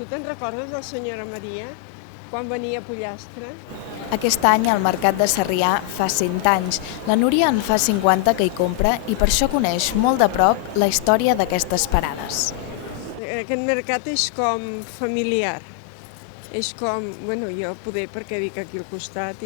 Tu te'n recordes de la senyora Maria, quan venia a Pollastre? Aquest any el mercat de Sarrià fa 100 anys. La Núria en fa 50 que hi compra i per això coneix molt de prop la història d'aquestes parades. Aquest mercat és com familiar. És com, bueno, jo poder perquè dic aquí al costat,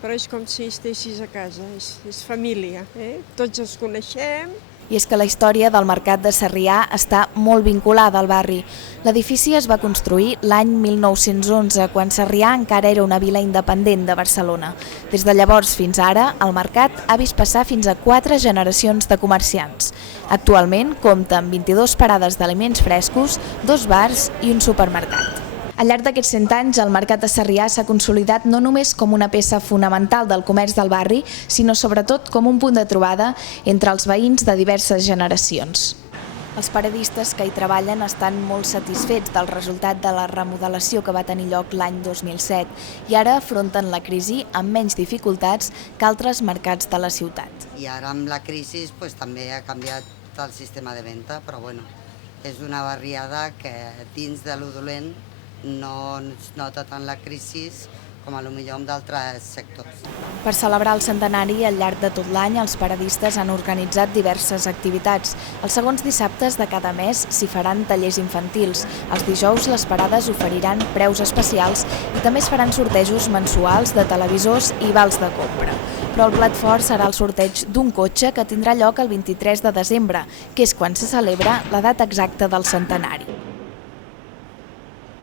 però és com si estessis a casa, és família. Tots els coneixem. I és que la història del mercat de Sarrià està molt vinculada al barri. L'edifici es va construir l'any 1911, quan Sarrià encara era una vila independent de Barcelona. Des de llavors fins ara, el mercat ha vist passar fins a 4 generacions de comerciants. Actualment compta amb 22 parades d'aliments frescos, 2 bars i un supermercat. Al llarg d'aquests 100 anys, el mercat de Sarrià s'ha consolidat no només com una peça fonamental del comerç del barri, sinó sobretot com un punt de trobada entre els veïns de diverses generacions. Els paradistes que hi treballen estan molt satisfets del resultat de la remodelació que va tenir lloc l'any 2007 i ara afronten la crisi amb menys dificultats que altres mercats de la ciutat. I ara amb la crisi també ha canviat el sistema de venda, però bueno, és una barriada que dins de lo dolent no es nota tant la crisi com a lo millor en d'altres sectors. Per celebrar el centenari, al llarg de tot l'any, els paradistes han organitzat diverses activitats. Els segons dissabtes de cada mes s'hi faran tallers infantils. Els dijous les parades oferiran preus especials i també es faran sortejos mensuals de televisors i vals de compra. Però el plat fort serà el sorteig d'un cotxe que tindrà lloc el 23 de desembre, que és quan se celebra la data exacta del centenari.